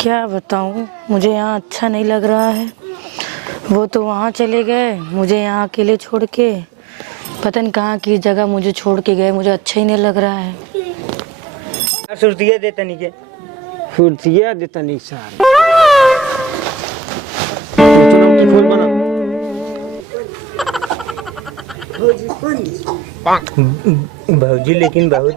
क्या बताऊँ, मुझे यहाँ अच्छा नहीं लग रहा है। वो तो वहाँ चले गए, मुझे यहाँ अकेले छोड़ के। पता नहीं कहाँ की जगह मुझे छोड़ के गए, मुझे अच्छा ही नहीं लग रहा है। सुरतिया देता नहीं के सुरतिया देता नहीं सार की खोल बना भौजी, लेकिन बहुत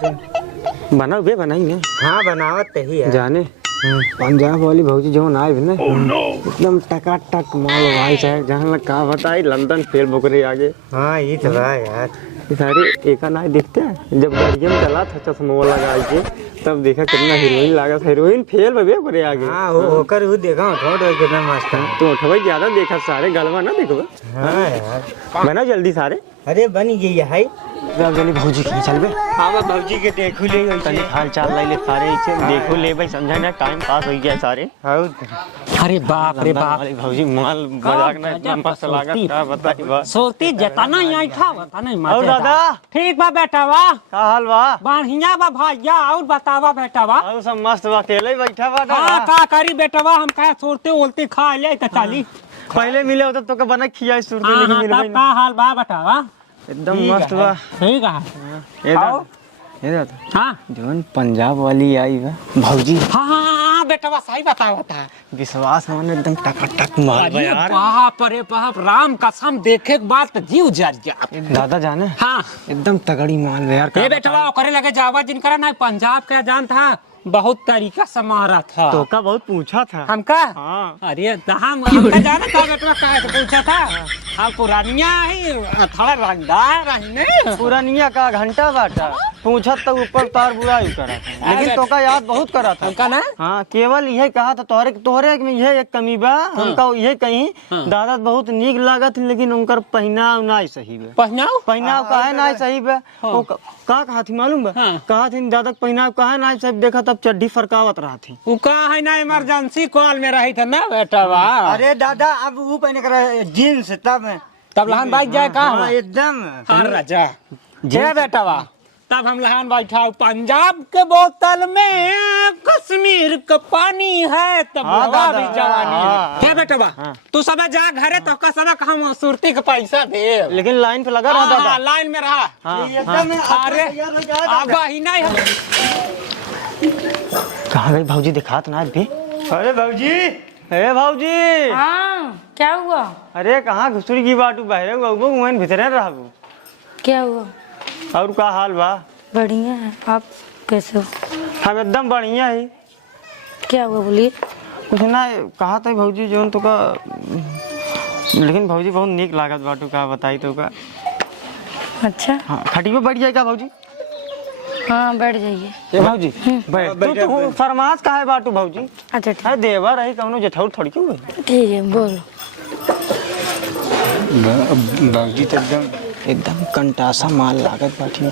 बनाओ बे बनाई हाँ बनावत ही है जाने पंजाब वाली भौजी जो आए ना एकदम टकाटक माल भाई साहब जहाँ का बताई लंदन फेल बकरे आगे। हाँ ये तो है यार। ये सारे एक नाई दिखते हैं जब गाड़ियों में चला था चश्मा लगा के तब देखा कितना हीरोइन लगा था। हीरोइन फेल बे बकरे आगे। हाँ होकर वो देखा थोड़ा कितना मस्त है। तो उठवा ज्यादा देखा सारे गलवा ना देखो। हाँ यार बना जल्दी सारे। अरे बन गई है जल्दी भौजी की चल बे। हाँ भौजी के देखू ले हाल चाल ले सारे देखो ले भाई समझा ना टाइम पास हो गया सारे। अरे बाप रे बाप भौजी माल मजाक ना इतना मस्त लागत का बताई बा। सोती जतना यहाँ था बता नहीं मत। और दादा ठीक बा बेटा बा का हाल बा? बढ़िया बा भैया। और बतावा बेटा बा। और सब मस्त बा अकेले बैठा बा हाँ दादा। का करी बेटा बा हम कहे सोते ओलते खा ले तो चली। पहले मिले होता तो का बना खिया सुरती हाँ लेकिन हाँ मिल तब का हाल बा बेटा बा। एकदम मस्त बा। ठीक है ये दादा ये दादा हाँ जोन पंजाब वाली आई बा भौजी। हाँ हाँ बेटा बा सही बतावा था। विश्वास माने एकदम टकाटक माल बा अरे यार। बाप रे बाप राम कसम देखे के बाद तो जीव जल गया। दादा जाने हाँ एकदम तगड़ी माल बा यार। ये बेटा बा करे लगे जावा जिनका ना पंजाब का जान था बहुत तरीका से मारा था। तो का बहुत पूछा था हमका हाँ। अरे हम हमका जाना था बेटा कहे तो पूछा था। हम पुरानिया ही थोड़ा रंगदार रहने पुरानिया का घंटा बाटा पूछत तो ऊपर तार बुराई करा था लेकिन तो का याद बहुत करा था। हमका ना हाँ केवल यही कहा था तोहरे में यह एक कमी बा। हमका यही कहीं दादा बहुत नीक लागत लेकिन उनकर पहनाव ना सही बा। पहनाव काहे ना सही बा। वो का कहा थी मालूम बा? कहा थी दादा पहनाव काहे ना सही देखा तब चड्डी फरकावत रहा थी। वो कहा है ना इमरजेंसी कॉल में रही था ना बेटा बा। अरे दादा अब वो पहने कर जींस तब लहान बाइक जाए का हाँ, एकदम हाँ राजा जे बेटा बा। तब हम लहान बैठा पंजाब के बोतल में कश्मीर का पानी है तब भी जवानी है। क्या बेटा बा तू सब जा घरे तो का सब हम सुरती का पैसा दे लेकिन लाइन पे लगा रहा दादा। लाइन में रहा एकदम अरे अब ही नहीं कहाँ गई भौजी दिखात ना भी। अरे भौजी अरे भौजी हाँ क्या हुआ? अरे कहाँ घुसुरी की बाटू बहरे वही भीतरे रहबू। क्या हुआ? और का हाल बा? बढ़िया है, आप कैसे हो? हम एकदम बढ़िया ही। क्या हुआ बोलिए। कुछ ना कहा था भौजी जोन तो का लेकिन भौजी बहुत नीक लागत बाटू का बताई तो का। अच्छा हाँ खटी पे बैठ जाएगा भौजी। हाँ बैठ जाइए। ए भौजी बैठ तो फरमास का है बाटू भौजी। अच्छा ठीक अरे देवर रही कौनो जेठौर थोड़ी क्यों है। ठीक है बोलो। भौजी तो एकदम कंटासा माल लागत बाटी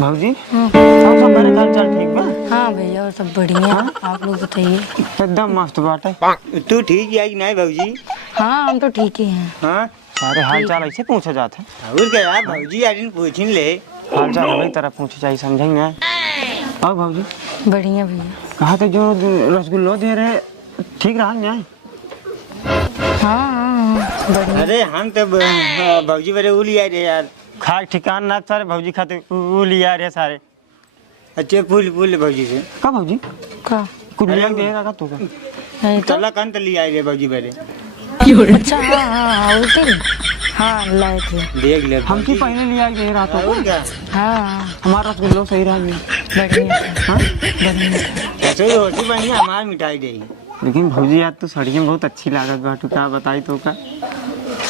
भौजी। सब मेरे हाल चाल ठीक बा? हाँ भैया और सब बढ़िया। आप लोग बताइए। एकदम मस्त बाटे। तू ठीक है कि नहीं भौजी? हाँ हम तो ठीक ही हैं। हाँ सारे हाल चाल ऐसे पूछे जाते हैं। और क्या यार भौजी आज पूछ ले हाल चाल हमें तरफ पूछे चाहिए समझे ना। और भौजी बढ़िया भैया। कहा था जो रसगुल्लो दे रहे ठीक रहा न्याय? हाँ बढ़िया। अरे हम तो भौजी बड़े उली आए रे यार। खा ठिकान ना सारे भौजी खाते वो लिया रहे सारे। अच्छे फूल फूल भौजी से का भौजी का कुछ लिया दे रहा तू का नहीं तो। तला कंत लिया रे भौजी बड़े। अच्छा हाँ हाँ बोलते हाँ लाए थे। देख ले हम की पहले लिया दे रहा था। और क्या हाँ हमारा रसगुल्लो सही रहा नहीं। बढ़िया हाँ बढ़िया। ऐसे ही होती बढ़िया हमार मिठाई दे। लेकिन भौजी यार तो सड़ियाँ बहुत अच्छी लागत बाटू का बताई तो का।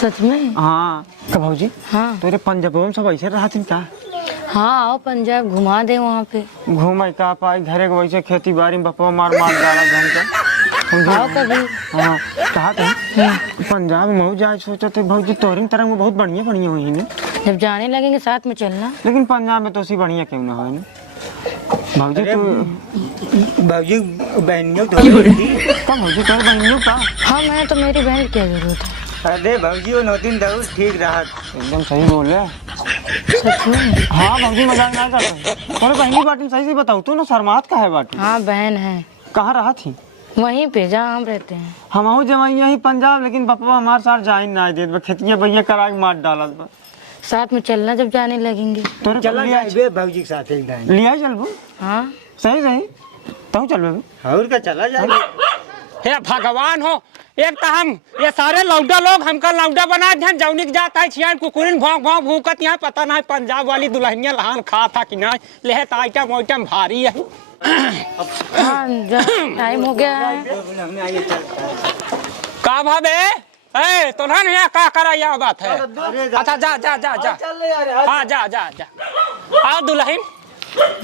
सच में? हाँ का भौजी हाँ तेरे पंजाबों में सब ऐसे रहा थी का? हाँ आओ पंजाब घुमा दे वहाँ पे। घूम का पाई घरे के वैसे खेती बाड़ी में बपवा मार डाला घन का। आओ कभी। हाँ कहा था पंजाब में जाए सोचा थे भौजी तोहरी तरह में बहुत बढ़िया बढ़िया हुई है। जब जाने लगेंगे साथ में चलना। लेकिन पंजाब में तो उसी बढ़िया क्यों ना हो भौजी तू भौजी बहनियों तो कब भौजी तोहर बहनियों का? हाँ मैं तो मेरी बहन की क्या जरूरत है। अरे भौजी वो नौतीन दऊ ठीक रहा। एकदम सही बोल रहे। सच में? हाँ भौजी मजाक ना कर। और बहनी बाटी सही से बताओ तू ना शर्मात का है बाटी। हाँ बहन है। कहाँ रहा थी? वहीं पे जहाँ हम रहते हैं। हम हूँ जमाइया ही पंजाब, लेकिन पप्पा हमारे साथ जा ही ना दे, खेतिया भैया करा के मार डालत बा। साथ में चलना जब जाने लगेंगे। तोरे चला लिया जाए भाजी के साथ एक दाएं। लिया चलबू? हाँ सही सही तू चल बेबी। और का चला जाए। हे भगवान हो, एक तो हम ये सारे लौंडा लोग हमका लौंडा बना ध्यान जौनिक जाता है छियान कुकुरिन भौंक भौंक भूकत यहाँ पता नहीं पंजाब वाली दुल्हनिया लहान खा था कि नहीं लेहत आइटम आइटम भारी है। हाँ टाइम हो गया है। का भाबे ए तो ना यहाँ का करा यह बात है। अच्छा जा जा जा जा हाँ जा जा जा आओ दुल्हन।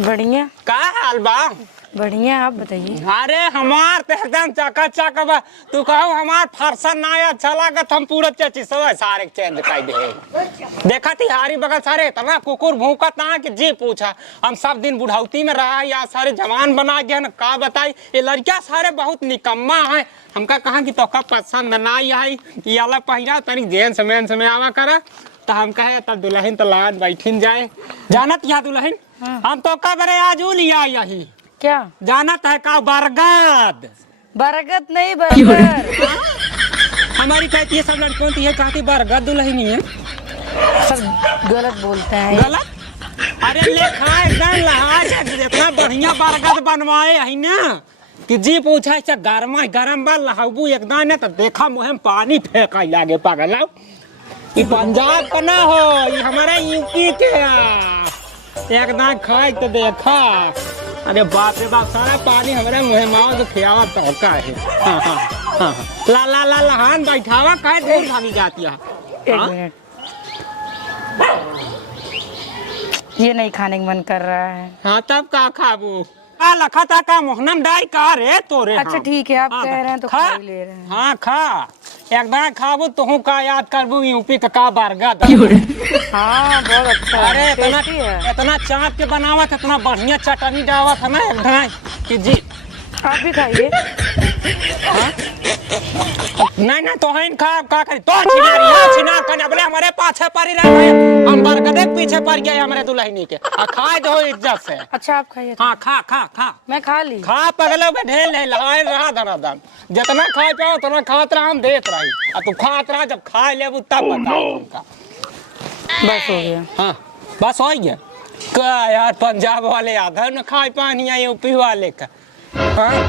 बढ़िया। का हाल बा? बढ़िया आप बताइए। अरे हमार तो एकदम चकाचक बा। तू कहो हमार फरसन ना अच्छा लागत हम पूरा चची सब सारे चेंज कर दे। देखा थी हारी बगल सारे इतना कुकुर भूकत ना कि जी पूछा। हम सब दिन बुढ़ौती में रहा या सारे जवान बना गया ना का बताई। ये लड़कियां सारे बहुत निकम्मा है। हमका कहा कि तो का पसंद ना आई ये वाला पहिरा तनी जेंस मेंस में आवा करा तो हम कहे तब दुल्हन तो लान बैठिन जाए। जानत यहाँ दुल्हन हम तो का बरे आज लिया यही क्या जानत है का बरगद। बरगद नहीं बरगद। हमारी कहती है सब लड़कियों की है कहती बरगद दुल्हनी है। सब गलत बोलते हैं। गलत? अरे लेखा एकदम लहाज इतना बढ़िया बरगद बनवाए है ना कि जी पूछा ऐसा गरम बा लहाबू एकदम ने तो देखा मुँह में पानी फेंका लागे पागल। ये पंजाब का ना हो ये हमारे यूपी के एकदम खाए तो देखा। अरे बाप रे बाप सारा पानी हमारे मुँह में खियावा तो का है। हाँ हाँ हाँ ला ला ला लहान बैठावा काहे ढेर भागी जाती है। एक मिनट ये नहीं खाने का मन कर रहा है। हाँ तब का खाबू का लखा था का मोहनम डाई का रे तोरे। अच्छा ठीक है आप कह रहे हैं तो खा ही ले रहे हैं। हाँ खा एक बार खाबू तो का याद करबू यूपी का बरगद। हाँ बहुत अच्छा है। अरे इतना टेस्टी है। इतना चाट के बनावत इतना बढ़िया चटनी डावत है ना एकदम कि जी आप भी खाइए। नहीं नहीं तो है खा का करी तो छिना कने अपने हमारे पाछे पड़ी रहे हम बरगदे के पीछे पड़ गए हमारे दुल्हनी के आ खाए दो इज्जत से। अच्छा आप खाइए। हाँ खा खा खा मैं खा ली। खा पगले में ढेर नहीं लगाए रहा धनाधन जितना खाए पाओ उतना खात रहा हम देत रही और तू खात रहा जब खा ले तब बताओ तुमका। बस हो गया। हाँ बस हो गया का यार पंजाब वाले आधा न खाए पानी है यूपी वाले का। हाँ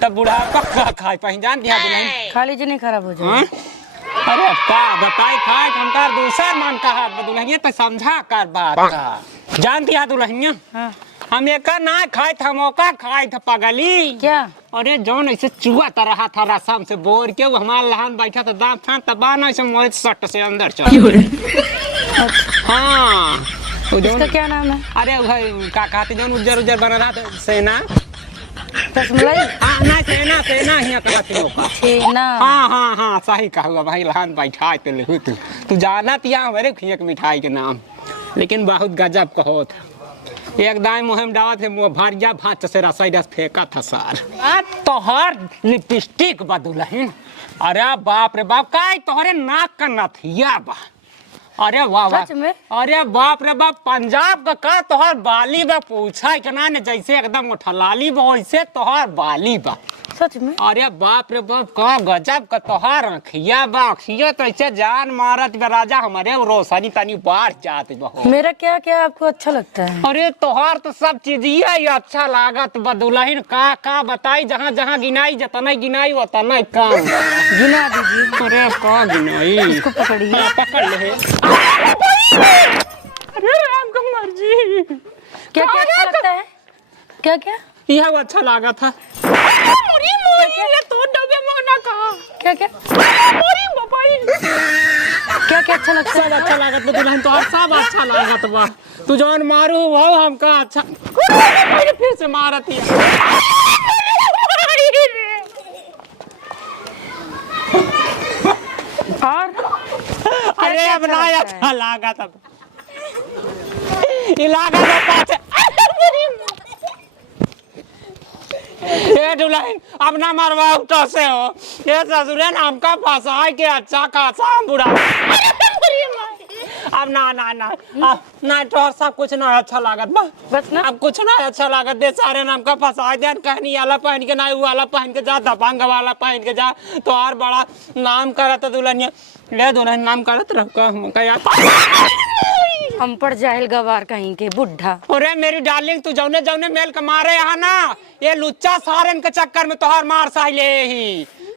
तब बुढ़ापा का खाए पानी जान दिया दुल्हन खा लीजिए नहीं खराब हो जाए। हाँ? अरे का बताई खाए हमका दूसरा मन कहा दुल्हनिया तो समझा कर बात का जान दिया दुल्हनिया। हाँ। हम एक ना खाए थे मौका खाए थे पगली। क्या? अरे जौन ऐसे चुआ तो रहा था रसम से बोर के वो हमारा लहान बैठा था दांत था तबा ना ऐसे मोरे सट से अंदर चल। हाँ इसका क्या नाम है? अरे भाई का कहते जौन उज्जर उज्जर बना रहा था सेना। रसमलाई। हाँ ना सेना सेना ही कहते मौका। छेना। हाँ हाँ हाँ सही कहा भाई लहान बैठा तो ले तू जाना तिया हमारे खियक मिठाई के नाम लेकिन बहुत गजब कहो था। एक दाई मुहिम डावत है मुँह भारिया भात से रसाई रस फेंका था सार तोहर लिपस्टिक बा दुल्हन। अरे बाप रे बाप का तोहरे नाक का नथिया बा। अरे वाह वाह सच में? अरे बाप रे बाप पंजाब का तोहर बाली बा पूछा कि ना जैसे एकदम उठलाली बा वैसे तोहर बाली बा। सच में? अरे बाप रे बाप का गजब का तोहार अखिया बा अखिया तो ऐसे जान मारत बा राजा हमारे रोशनी तनी बाढ़ जात बा। मेरा क्या क्या आपको अच्छा लगता है? अरे तोहार तो सब चीज ही अच्छा लागत बा दुल्हन का बताई जहाँ जहाँ गिनाई जतना गिनाई उतना कम गिना दीजिए। अरे का गिनाई इसको पकड़िए। हाँ, पकड़ ले। अरे राम का मर्जी क्या क्या अच्छा लगता है? क्या क्या? यह अच्छा लागा था। क्या क्या? क्या क्या अच्छा लगता सब अच्छा लागत बा दुल्हन तो सब अच्छा लागत बा। तू जौन मारू वो हमका अच्छा फिर से मारत है। और अरे अब ना अच्छा लागत अब ये लागत पाछे ये दुल्हन अब ना मरवा उठो से हो ये ससुरे हमका फंसा के अच्छा खासा हम बुढ़ा अब ना तोहर सब कुछ ना अच्छा लागत बा बस ना अब कुछ ना अच्छा लागत दे सारे नाम का फंसा देन कहनी वाला पहन के ना वाला पहन के जा दबंग वाला पहन के जा तो और बड़ा नाम करत दुल्हनिया ले दुल्हन नाम करत रह का यार हम पर जाहिल गवार कहीं के बुढ़ा। अरे मेरी डार्लिंग तू जौने जौने मेल कमा रहे यहाँ ना ये लुच्चा सारन के चक्कर में तोहर मार साहिले ही